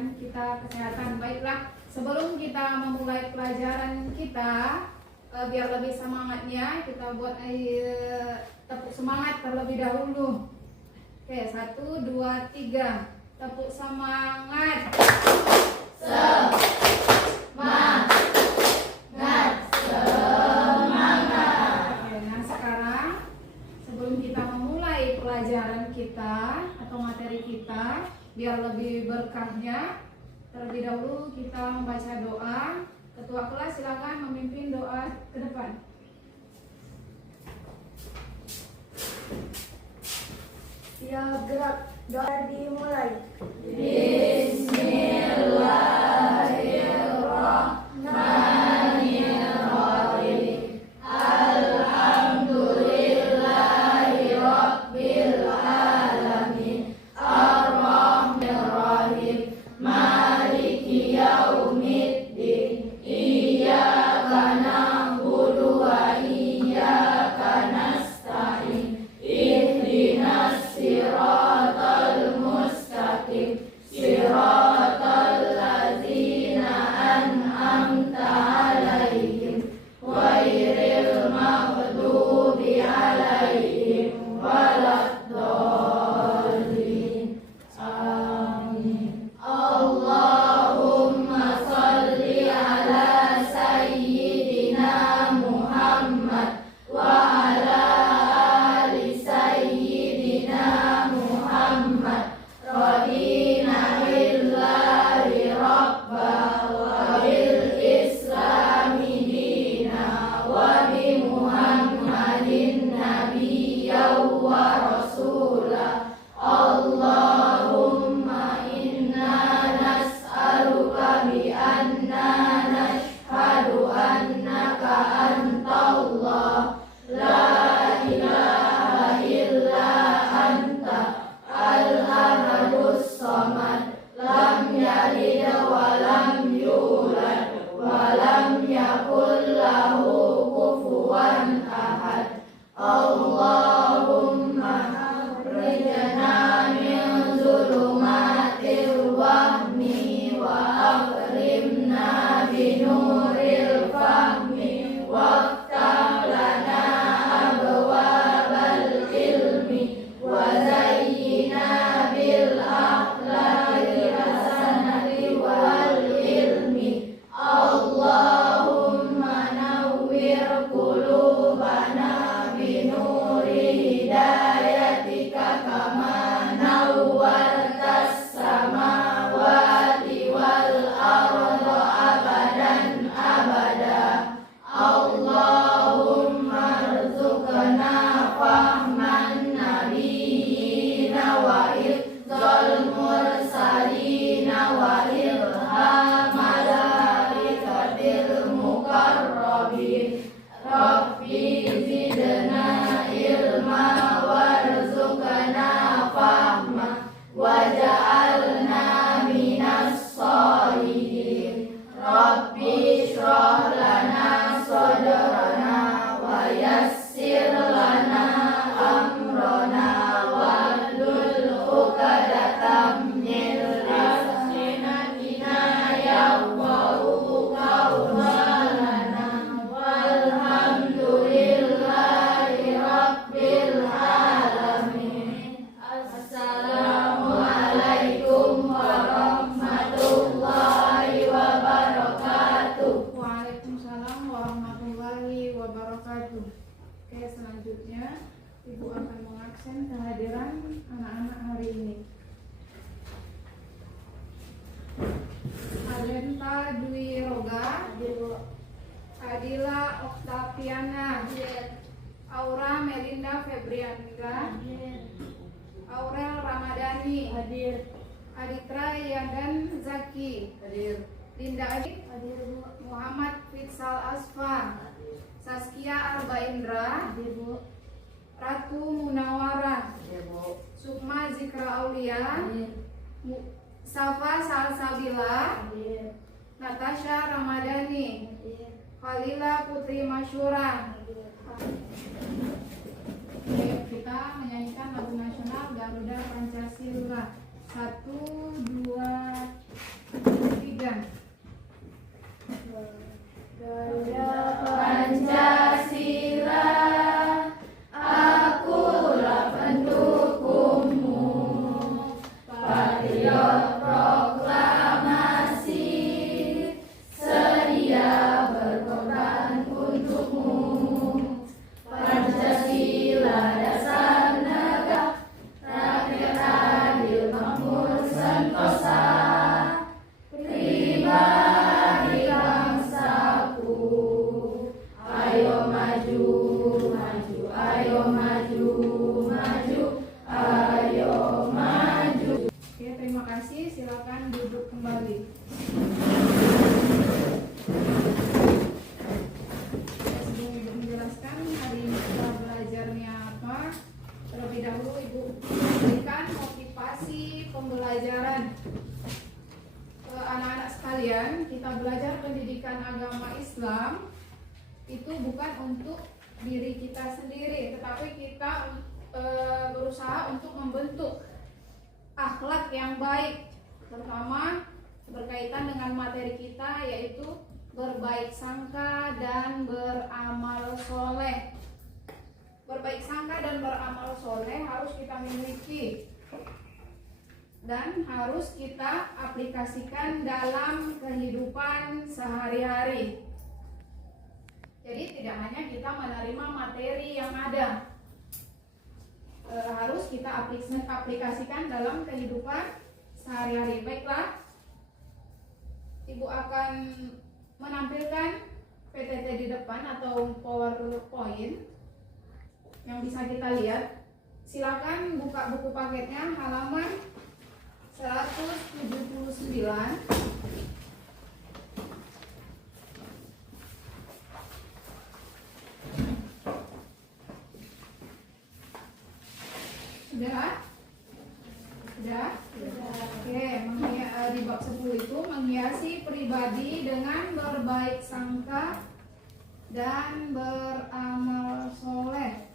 memberikan kita kesehatan. Baiklah, sebelum kita memulai pelajaran kita, biar lebih semangatnya kita buat tepuk semangat terlebih dahulu. Oke, 1, 2, 3. Tepuk semangat. Semangat. Oke, nah sekarang sebelum kita memulai pelajaran kita atau materi kita, biar lebih berkahnya, terlebih dahulu kita membaca doa. Ketua kelas silakan memimpin doa ke depan. Siap gerak, doa dimulai. Bismillahirrahmanirrahim. Alhamdulillahirabbil alamin. Ar-Rahmanir-Rahim. Maliki yaumiddin. Iyyaka na'budu wa iyyaka nasta'in. Ihdinas siratal mustaqim. Siratal ladzina an'amta 'alaihim ghairil maghdubi 'alaihim waladdallin. Amin. Allahumma shalli ala sayyidina Muhammad wa ala ali sayyidina Muhammad. Radina billahi rabba wa bil islami dina wa bi Muhammadin nabiyya wa rasula. Allahumma inna nas'aluka bi anna nashhadu annaka antallah la ilaha illa anta al-ahadus samad lam yalid wa lam yulad wa lam yakul lahu kufuwan ahad. Allahumma akhrijna min zulumatil wahmi wa akrimna binuril fahmi waftah lana abwabal ilmi wa zayyina bil akhlaqi hasanati wal ilmi. Allahumma nawwir qulubana binuri hidayatika kama nawwartas samawati wal arda abadan abada. Allahumma rzuqna fahman nabiyina wa ifdal mursalina wa ilham malaikatil mukarrabin. Rabbi zidna ilma warzuqna fahma waj'alna minas sholihin. Rabbi shrah lana sadrana wa yassir lana amrana wahlul 'uqdatam min lisana yafqahu qawlana. Walhamdulillahi rabbil alamin. Assalamualaikum warahmatullahi wabarakatuh. Waalaikumsalam warahmatullahi wabarakatuh. Oke, selanjutnya Ibu akan mengaksen kehadiran anak-anak hari ini. Adenta Dwi Roga, Adila Oktaviana, Aura Melinda Febrianka, Aurel Ramadhani, Aditra Yandan Zaki, Linda Adik, Muhammad Fitsal Asfa, Saskia Arba Indra, Ratu Munawarah, Sukma Zikra Aulia, Safa Salsabila, Natasha Ramadhani, Khalila Putri Masyura. Oke, kita menyanyikan lagu nasional Garuda Pancasila. 1, 2, kasih, silakan duduk kembali. Sebelum Ibu menjelaskan hari ini kita belajarnya apa, terlebih dahulu Ibu berikan motivasi pembelajaran. Anak-anak sekalian, kita belajar pendidikan agama Islam itu bukan untuk diri kita sendiri, tetapi kita berusaha untuk membentuk akhlak yang baik, terutama berkaitan dengan materi kita, yaitu berbaik sangka dan beramal soleh. Berbaik sangka dan beramal soleh harus kita miliki dan harus kita aplikasikan dalam kehidupan sehari-hari. Jadi tidak hanya kita menerima materi yang ada, harus kita aplikasikan dalam kehidupan sehari-hari. Baiklah, Ibu akan menampilkan PTT di depan atau PowerPoint yang bisa kita lihat. Silakan buka buku paketnya halaman 179. Sudah? Sudah? Oke, di bab 10 itu menghiasi pribadi dengan berbaik sangka dan beramal soleh.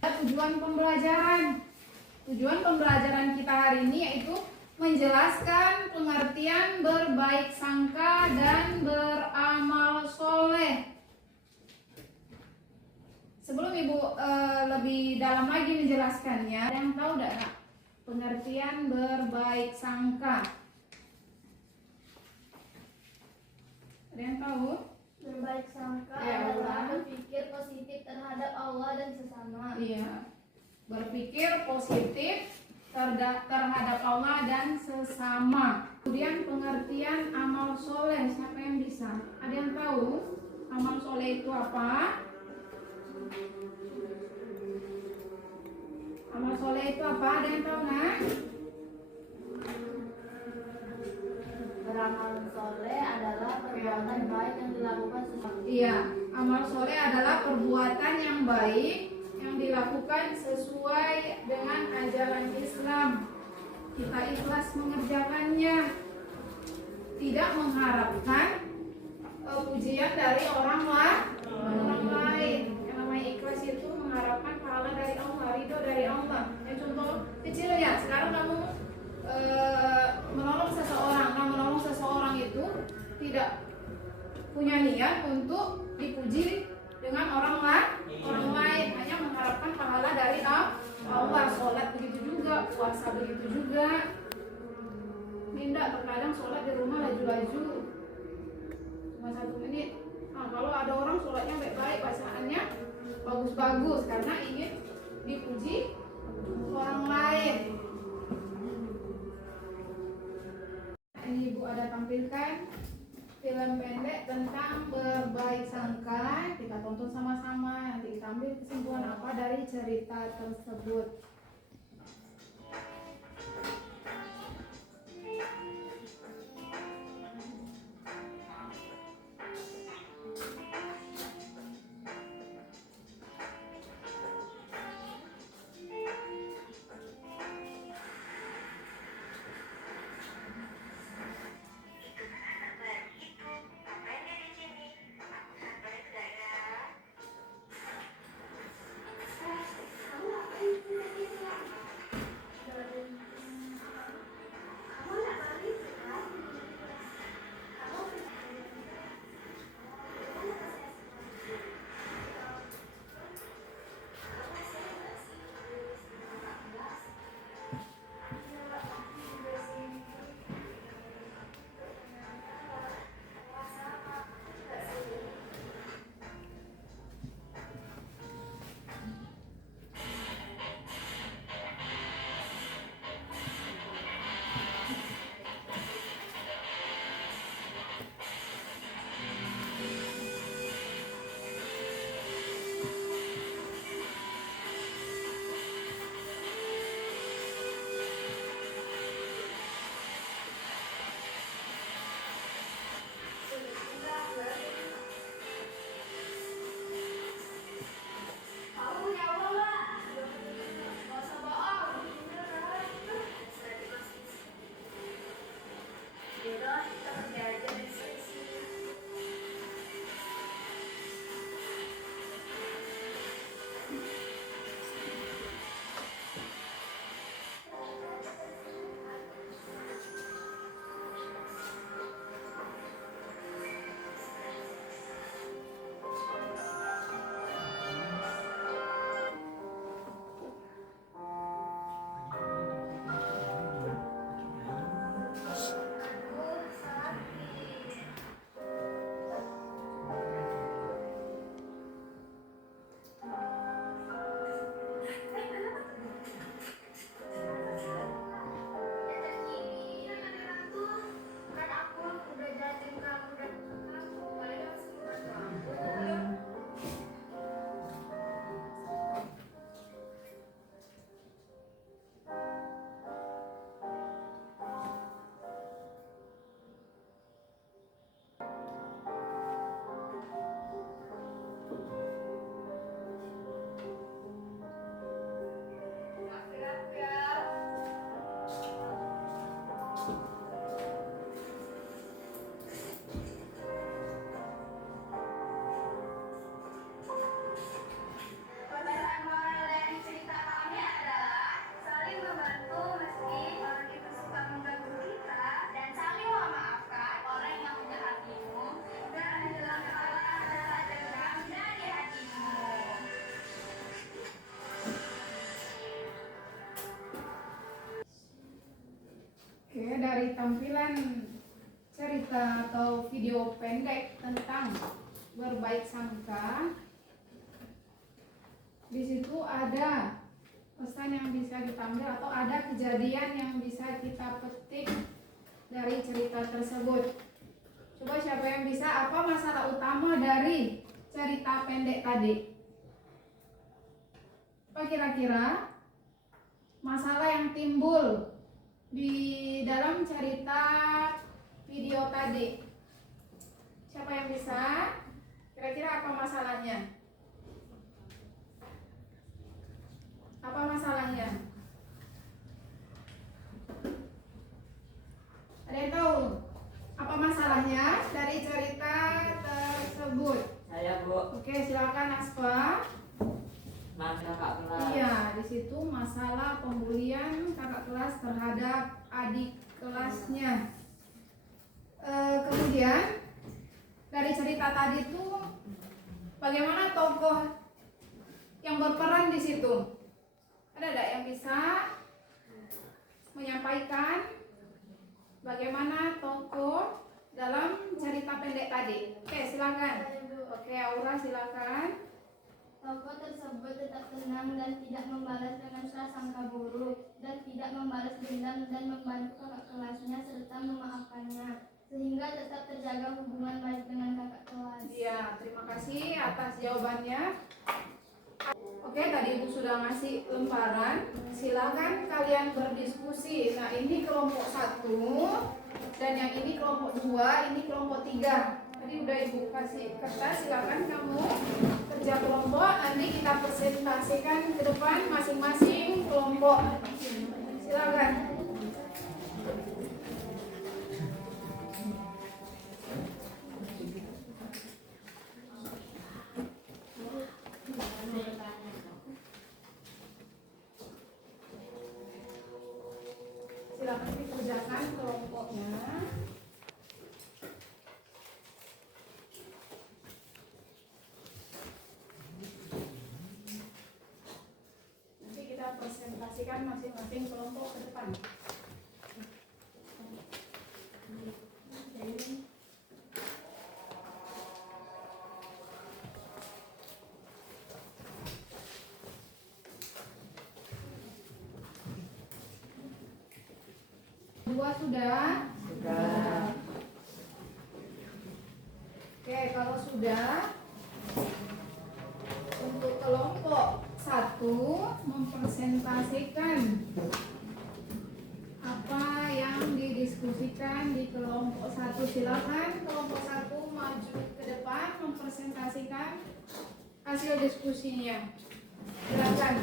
Tujuan pembelajaran. Tujuan pembelajaran kita hari ini yaitu menjelaskan pengertian berbaik sangka dan beramal soleh. Sebelum Ibu lebih dalam lagi menjelaskannya, ada yang tahu tidak pengertian berbaik sangka? Ada yang tahu? Berbaik sangka Ya, adalah ulang. berpikir positif terhadap Allah dan sesama. Iya, berpikir positif terhadap Allah dan sesama. Kemudian pengertian amal soleh, siapa yang bisa? Ada yang tahu amal soleh itu apa? Amal soleh itu apa? Ada yang tahu nggak? Beramal soleh adalah perbuatan baik yang dilakukan sesuatu. Iya, amal soleh adalah perbuatan yang baik yang dilakukan sesuai dengan ajaran Islam. Kita ikhlas mengerjakannya, tidak mengharapkan pujian dari orang lain. Yang namanya ikhlas itu mengharapkan pahala dari Allah, ridho dari Allah. Ya, contoh kecil ya, sekarang kamu menolong seseorang itu tidak punya niat untuk dipuji dengan orang lain, hanya mengharapkan pahala dari Allah. Sholat begitu juga, puasa begitu juga. Tidak, terkadang sholat di rumah laju-laju cuma 1 menit. Nah, kalau ada orang sholatnya baik-baik, bacaannya bagus-bagus karena ingin dipuji orang lain. Ini Ibu ada tampilkan film pendek tentang berbaik sangka. Kita tonton sama-sama, nanti kita ambil kesimpulan apa dari cerita tersebut. Oke, dari tampilan cerita atau video pendek tentang berbaik sangka, di situ ada pesan yang bisa kita ambil atau ada kejadian yang bisa kita petik dari cerita tersebut. Coba siapa yang bisa, apa masalah utama dari cerita pendek tadi? Apa kira-kira masalah yang timbul di dalam cerita video tadi? Siapa yang bisa? Kira-kira apa masalahnya? Apa masalahnya? Ada yang tahu? Apa masalahnya dari cerita tersebut? Saya, Bu. Oke, silakan Aspa. Kakak kelas. Iya, di situ masalah pembulian kakak kelas terhadap adik kelasnya. Kemudian dari cerita tadi itu bagaimana tokoh yang berperan di situ? Ada tidak yang bisa menyampaikan bagaimana tokoh dalam cerita pendek tadi? Oke, silakan. Oke, Aura silakan. Tokoh tersebut tetap tenang dan tidak membalas dengan prasangka buruk dan tidak membalas dendam dan membantu kakak kelasnya serta memaafkannya sehingga tetap terjaga hubungan baik dengan kakak kelas. Iya, terima kasih atas jawabannya. Oke, tadi Ibu sudah ngasih lembaran. Silakan kalian berdiskusi. Nah, ini kelompok 1 dan yang ini kelompok 2, ini kelompok 3. Tadi udah Ibu kasih kertas, silakan kamu kerja kelompok. Nanti kita presentasikan ke depan masing-masing kelompok. Silakan. Silakan dikerjakan kelompoknya. Nanti kita presentasikan masing-masing kelompok ke depan. Dua sudah? Sudah. Oke, kalau sudah, untuk kelompok 1 mempresentasikan apa yang didiskusikan di kelompok 1. Silakan kelompok 1 maju ke depan mempresentasikan hasil diskusinya. Silakan.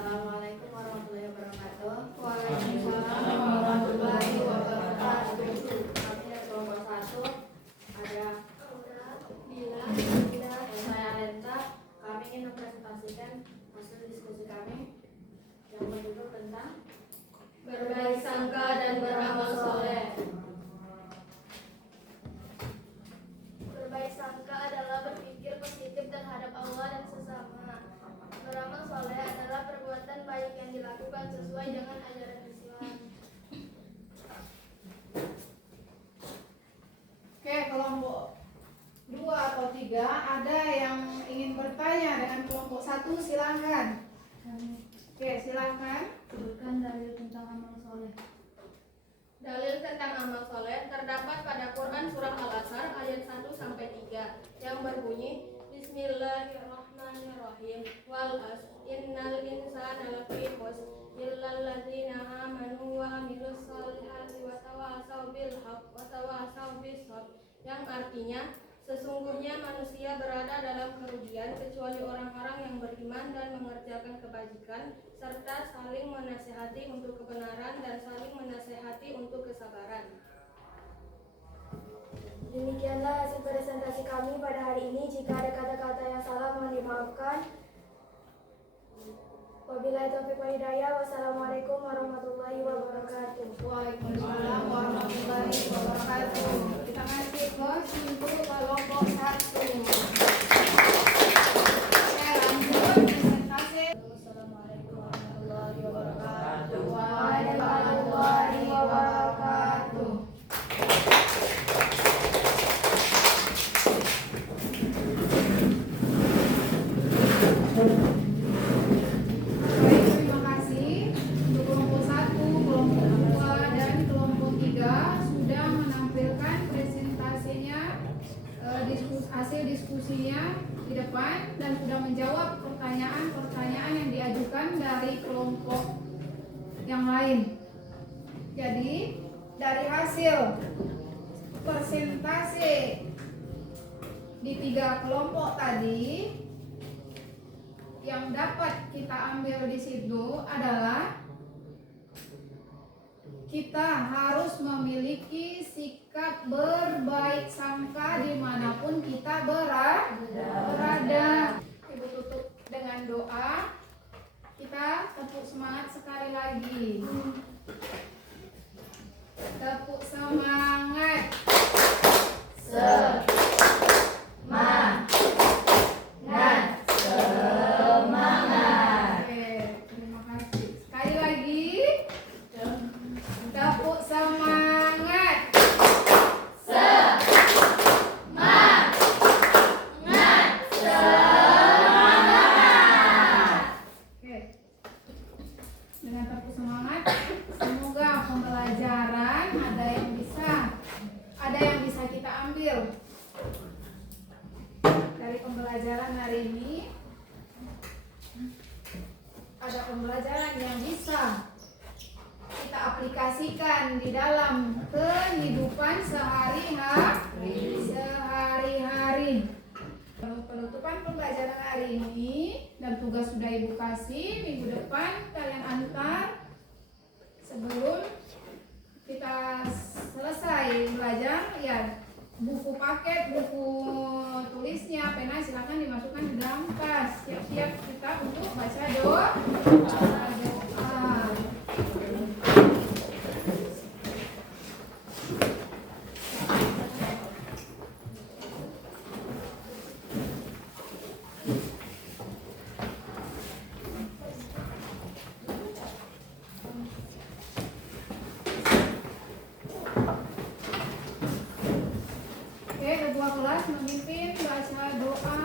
Assalamualaikum warahmatullahi wabarakatuh. Waalaikumsalam warahmatullahi wabarakatuh. Kami dari kelompok 1 ada Bila, dan saya Lenta. Kami ingin mempresentasikan hasil diskusi kami yang berjudul tentang berbaik sangka dan beramal soleh. Berbaik sangka adalah berpikir positif terhadap Allah dan sesama. Beramal soleh adalah perbuatan baik yang dilakukan sesuai dengan ajaran Islam. Oke, kelompok 2 atau 3 ada yang ingin bertanya dengan kelompok 1, silakan. Oke, silakan. Sebutkan dalil tentang amal soleh. Dalil tentang amal soleh terdapat pada Quran Surah Al-Asr ayat 1-3 yang berbunyi Bismillahirrahmanirrahim wal asr innal insana lafi khusr illal ladzina amanu wa amilus solihati wa tawasau bil haqq wa tawasau bis sabr, yang artinya sesungguhnya manusia berada dalam kerugian kecuali orang-orang yang beriman dan mengerjakan kebajikan serta saling menasihati untuk kebenaran dan saling menasihati untuk kesabaran. Demikianlah hasil presentasi kami pada hari ini. Jika ada kata-kata yang salah mohon dimaafkan. Wabillahi taufiq wal hidayah. Wassalamualaikum warahmatullahi wabarakatuh. Waalaikumsalam warahmatullahi wabarakatuh. tugas untuk kelompok 1. Lanjut presentasi. Assalamualaikum warahmatullahi wabarakatuh. Waalaikumsalam warahmatullahi wabarakatuh. Baik, terima kasih untuk kelompok 1, kelompok 2, dan kelompok 3 sudah menampilkan presentasinya, hasil diskusinya di depan dan sudah menjawab pertanyaan-pertanyaan yang diajukan dari kelompok yang lain. Jadi dari hasil presentasi di 3 kelompok tadi, yang dapat kita ambil di situ adalah kita harus memiliki sikap berbaik sangka dimanapun kita berada. Ibu tutup dengan doa. Kita tepuk semangat sekali lagi. Tepuk semangat. Oke, terima kasih. Sekali lagi. Tepuk semangat. Oke. Dengan tepuk semangat, semoga pembelajaran ada yang bisa kita ambil dari pembelajaran hari ini. Ada pembelajaran yang bisa kita aplikasikan di dalam kehidupan sehari-hari. Penutupan pembelajaran hari ini dan tugas sudah Ibu kasih, minggu depan kalian antar. Sebelum kita selesai belajar, ya buku paket, buku tulisnya, pena silakan dimasukkan di dalam tas. Siap-siap kita untuk baca doa. Oke, ketua kelas memimpin baca doa.